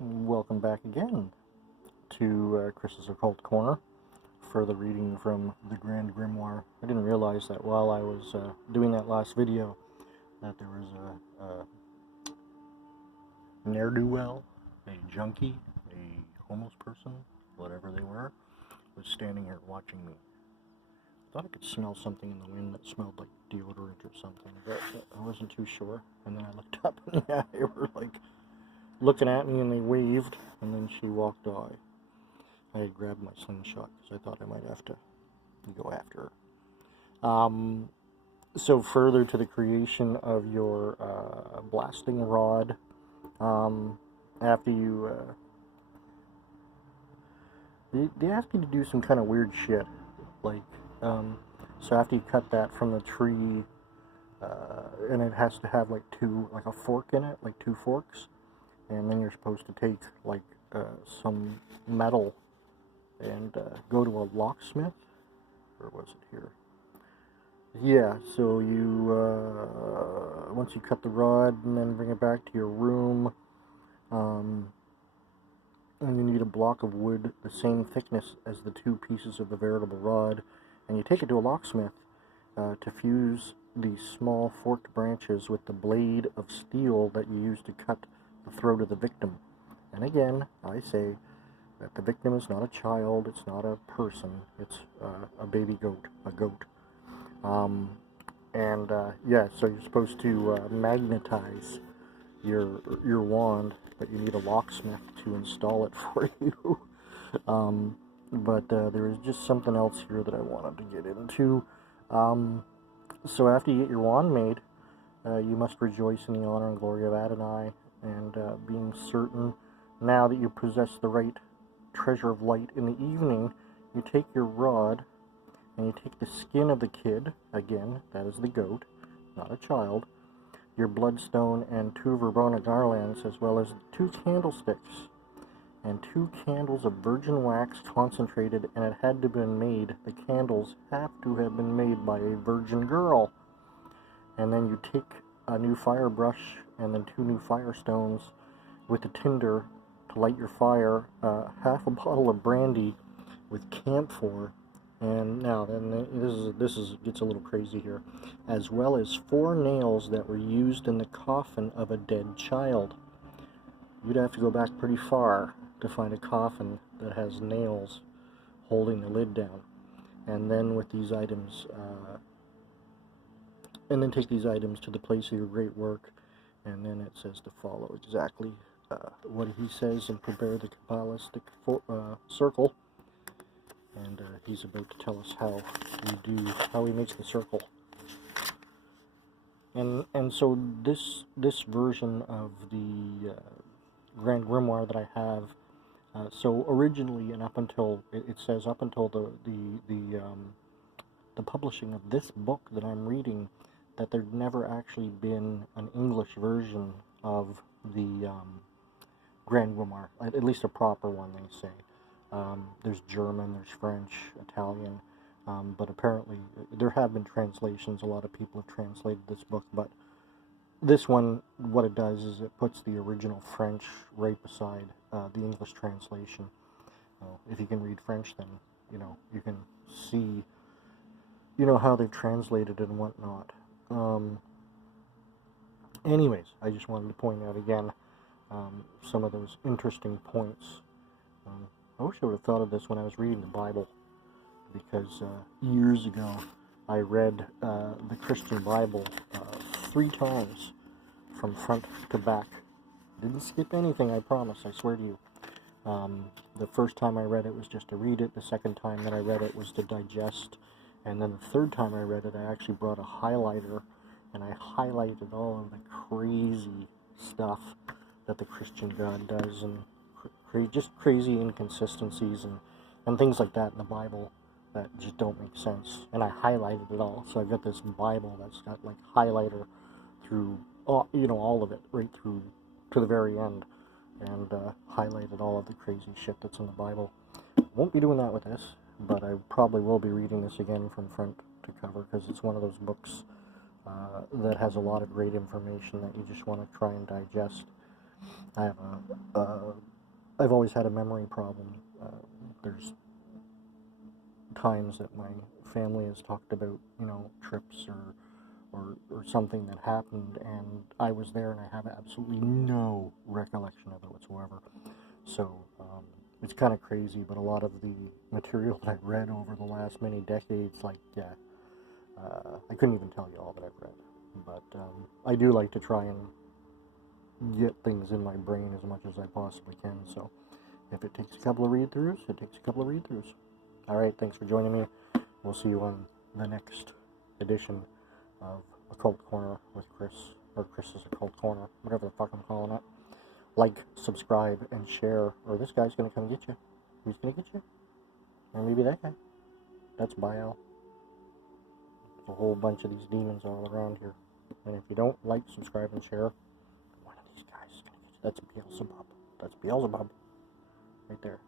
Welcome back again to Chris's Occult Corner for the reading from the Grand Grimoire. I didn't realize that while I was doing that last video that there was a ne'er-do-well, a junkie, a homeless person, whatever they were, was standing here watching me. I thought I could smell something in the wind that smelled like deodorant or something, but I wasn't too sure. And then I looked up and yeah, they were like looking at me and they waved, and then she walked by. I had grabbed my slingshot because I thought I might have to go after her. So further to the creation of your blasting rod, after you, they ask you to do some kind of weird shit, like, so after you cut that from the tree, and it has to have like a fork in it, like two forks, and then you're supposed to take like some metal and go to a locksmith, or was it here? Yeah, so you, once you cut the rod and then bring it back to your room, and you need a block of wood the same thickness as the two pieces of the veritable rod, and you take it to a locksmith to fuse these small forked branches with the blade of steel that you use to cut the throat of the victim. And again, I say that the victim is not a child, it's not a person, it's a baby goat, a goat. Yeah, so you're supposed to magnetize your wand, but you need a locksmith to install it for you. But there is just something else here that I wanted to get into. So after you get your wand made, you must rejoice in the honor and glory of Adonai, and being certain now that you possess the right treasure of light. In the evening, you take your rod and you take the skin of the kid, again, that is the goat, not a child, your bloodstone and 2 verbena garlands, as well as 2 candlesticks and 2 candles of virgin wax concentrated, and it had to have been made, the candles have to have been made by a virgin girl. And then you take a new fire brush and then 2 new fire-stones with the tinder to light your fire, half a bottle of brandy with camphor, and now then this gets a little crazy here, as well as 4 nails that were used in the coffin of a dead child. You'd have to go back pretty far to find a coffin that has nails holding the lid down. And then with these items, and then take these items to the place of your great work, and then it says to follow exactly what he says and prepare the Kabbalistic circle. And he's about to tell us how he makes the circle. And so this version of the Grand Grimoire that I have, so originally and up until it says up until the publishing of this book that I'm reading, that there'd never actually been an English version of the Grand Grimoire, at least a proper one, they say. There's German, there's French, Italian, but apparently there have been translations. A lot of people have translated this book, but this one, what it does is it puts the original French right beside the English translation. If you can read French, then, you can see, how they've translated it and whatnot. Anyways, I just wanted to point out again some of those interesting points. I wish I would have thought of this when I was reading the Bible, because years ago I read the Christian Bible 3 times from front to back. Didn't skip anything, I promise, I swear to you. The first time I read it was just to read it, the second time that I read it was to digest, and then the third time I read it I actually brought a highlighter and I highlighted all of the crazy stuff that the Christian God does, and just crazy inconsistencies and things like that in the Bible that just don't make sense. And I highlighted it all, so I've got this Bible that's got like highlighter through all of it right through to the very end, and highlighted all of the crazy shit that's in the Bible. Won't be doing that with this, but I probably will be reading this again from front to cover, because it's one of those books that has a lot of great information that you just want to try and digest. I have I've always had a memory problem. There's times that my family has talked about, you know, trips or something that happened, and I was there and I have absolutely no recollection of it whatsoever. So it's kind of crazy, but a lot of the material that I've read over the last many decades, like, I couldn't even tell you all that I've read. But I do like to try and get things in my brain as much as I possibly can. So if it takes a couple of read-throughs, it takes a couple of read-throughs. Alright, thanks for joining me. We'll see you on the next edition of Occult Corner with Chris, or Chris's Occult Corner, whatever the fuck I'm calling it. Like, subscribe, and share, or this guy's gonna come get you. Who's gonna get you? Or maybe that guy. That's Baal. There's a whole bunch of these demons all around here. And if you don't like, subscribe, and share, one of these guys is gonna get you. That's Beelzebub. That's Beelzebub. Right there.